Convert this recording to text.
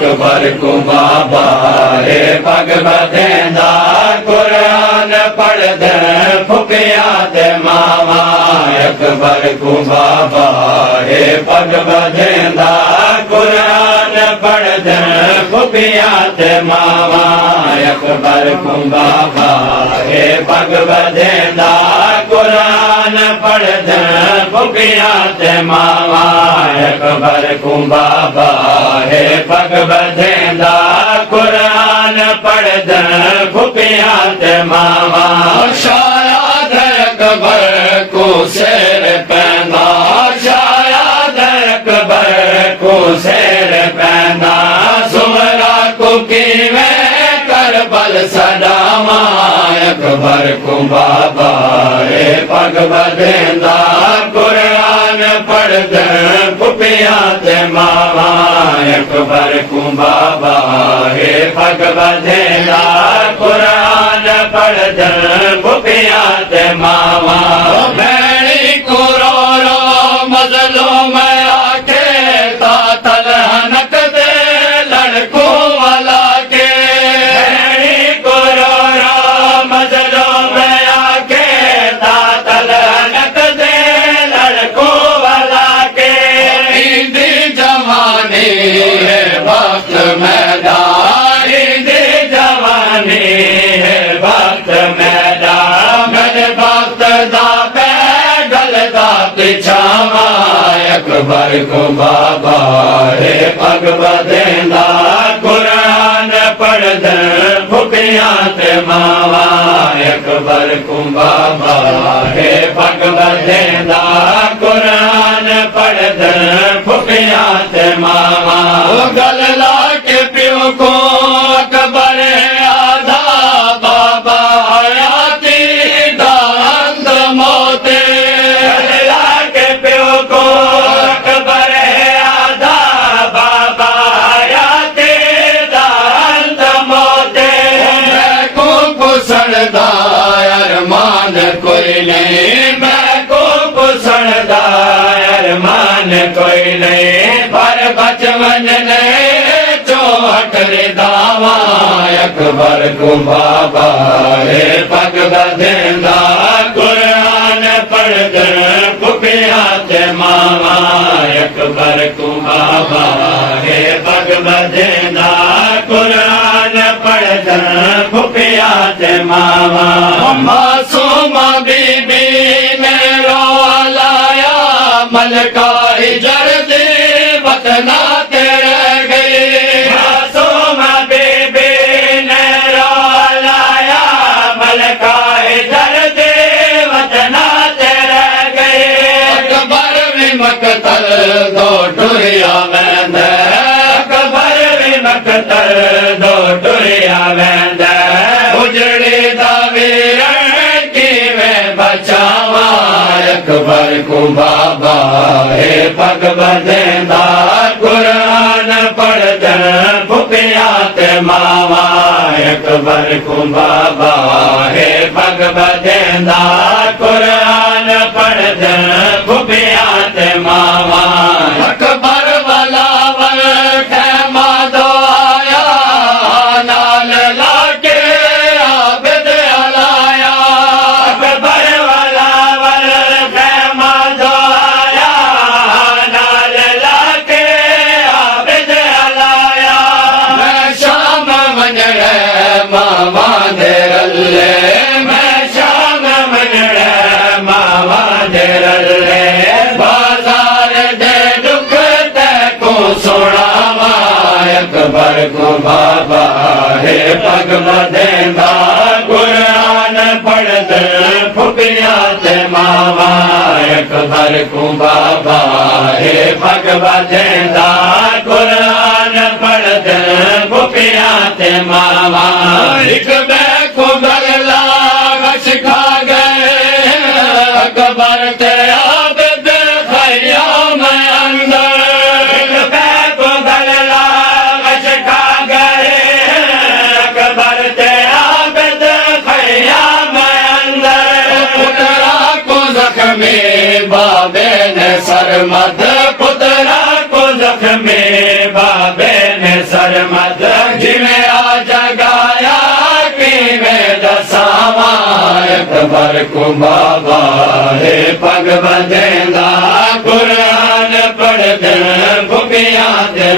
अकबर को बाबा है पग बधेंदा कुरान पढ़ दे फुकिया दे मावा अकबर को बाबा है पग बधेंदा कुरान पढ़ दे फुकिया दे मावा अकबर को बाबा है पग बधेंदा कुरान पढ़ दे फुकिया दे मावा अकबर को बाबा है पग बधेंदा कुरान पढ़ दे फुकिया दे मावा शायद अकबर को शेर पैदा शायद अकबर को शेर पैदा सुमरा को कीवे करबल सदामा अकबर को बाबा है पग बधेंदा कुरान पढ़ दे फुकिया दे मावा अकबर को बाबा है पग बधेंदा कुरान पढ़ दे फुकिया दे मावा भैणी को रो रो मजलो में आके तातल हनक दे लड़कों वाला के भैणी को रो रो मजलो में आके तातल हनक दे लड़कों वाला के ईदी जवानी है वक्त मैदान ईदी जवानी है वक्त मैदान मेरे वक्त दा पैदल दा पिछावा अकबर को बाबा है पग बधेंदा कुरान पढ़ दे फुकिया दे मावा अकबर को बाबा है पग बधेंदा कुरान पढ़ दे फुकिया दे मावा गल ला के प्यो को अकबर आधा बाबा हयाती दांद मोते गल ला के प्यो को अकबर आधा बाबा हयाती दांद मोते मैं को कुसड़दा अरमान कोई नहीं मैं को कुसड़दा अरमान कोई नहीं पर बचवन ने चौहट रे दावा अकबर को बाबा है पग बधेंदा कुरान पढ़ दे फुकिया दे मावा अकबर को बाबा है पग बधेंदा कुरान पढ़ दे फुकिया दे मावा मासूमा बीबी ने रो लाया मलका हिजर दे वतना तेरे गई मासूमा बीबी ने रो लाया मलका हिजर दे वतना तेरे गई अकबर भी मकतल दो टुरिया वेंद अकबर भी मकतल दो टुरिया वेंद उजड़ी दा वीरण कीवे बचावा अकबर को बाबा है पग बधेंदा कुरान पढ़ दे फुकिया दे मावा अकबर को बाबा है पग बधेंदा कुरान पढ़ दे फुकिया दे मावा अकबर वाला वर खैमा दो आया नाल लाके आबिद अलाया अकबर वाला वर खैमा दो आया नाल लाके आबिद अलाया मैं शाम वञण मावा दे रल्ले मैं शाम वञण मावा दे रल्ले बाजार दे दुख ते को सुणावा अकबर को बाबा है पग बधेंदा कुरान पढ़ दे फुकिया दे मावा अकबर को बाबा है पग बधेंदा कुरान पढ़ दे फुकिया दे मावा एक बैको गला गश खा गए अकबर ते आबिद खयाम अंदर एक बैको गला गश खा गए अकबर ते आबिद खयाम अंदर पुतरा को जख्मी बाबे ने सरमद पुतरा को जख्मी बाबे ने सर हरमत जिमें आ जगाया किवें दसावा अकबर को बाबा है पग बंदेंदा कुरान पढ़दे फुकियां दे